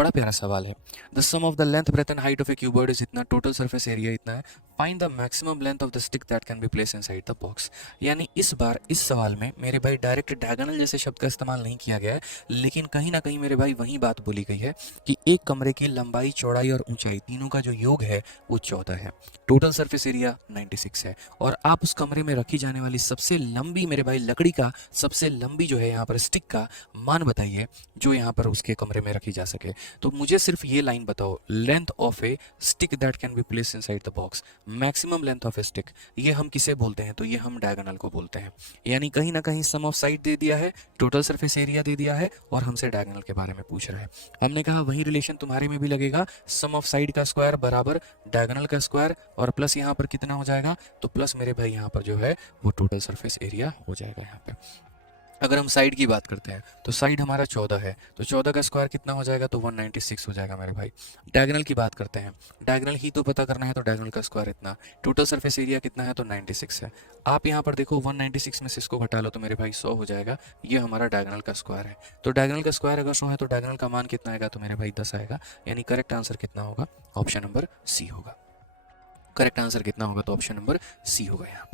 बड़ा प्यारा सवाल है। The sum of the length breadth and height of a cuboid is इतना, टोटल सरफेस एरिया इतना है, find the maximum length of the stick that can be place inside the box. यानी इस बार इस सवाल में मेरे भाई डायरेक्ट डायगोनल जैसे शब्द का इस्तेमाल नहीं किया गया है, लेकिन कहीं ना कहीं मेरे भाई वही बात बोली गई है कि एक कमरे की लंबाई, चौड़ाई और ऊंचाई तीनों का जो योग है वो 14 है, टोटल सरफेस एरिया 96 है, और आप उस कमरे में रखी जाने वाली सबसे लंबी मेरे भाई लकड़ी का सबसे लंबी जो है यहाँ पर स्टिक का मान बताइए जो यहाँ पर उसके कमरे में रखी जा सके। तो मुझे सिर्फ ये लाइन बताओ, length of A stick that can be place inside the box, maximum length of A stick, ये हम किसे बोलते हैं? तो ये हम डायगोनल को बोलते हैं। यानी कहीं ना कहीं सम ऑफ साइड दे दिया है, टोटल सरफेस एरिया दे दिया है, और हमसे डायगोनल के बारे में पूछ रहा है। हमने कहा वही रिलेशन तुम्हारे में भी लगेगा, सम ऑफ साइड का स्क्वायर बराबर डायगोनल का स्क्वायर, और प्लस यहाँ पर कितना हो जाएगा? तो प्लस मेरे भाई यहाँ पर जो है वो टोटल सरफेस एरिया हो जाएगा यहाँ पे। अगर हम साइड की बात करते हैं तो साइड हमारा 14 है, तो 14 का स्क्वायर कितना हो जाएगा? तो 196 हो जाएगा मेरे भाई। डायगोनल की बात करते हैं, डायगोनल ही तो पता करना है, तो डायगोनल का स्क्वायर इतना, टोटल सरफेस एरिया कितना है? तो 96 है। आप यहाँ पर देखो 196 में से इसको घटा लो तो मेरे भाई 100 हो जाएगा। ये हमारा डायगोनल का स्क्वायर है। तो डायगोनल का स्क्वायर अगर 100 है तो डायगोनल का मान कितना आएगा? तो मेरे भाई 10 आएगा। यानी करेक्ट आंसर कितना होगा? ऑप्शन नंबर सी होगा। करेक्ट आंसर कितना होगा? तो ऑप्शन नंबर सी होगा यहाँ।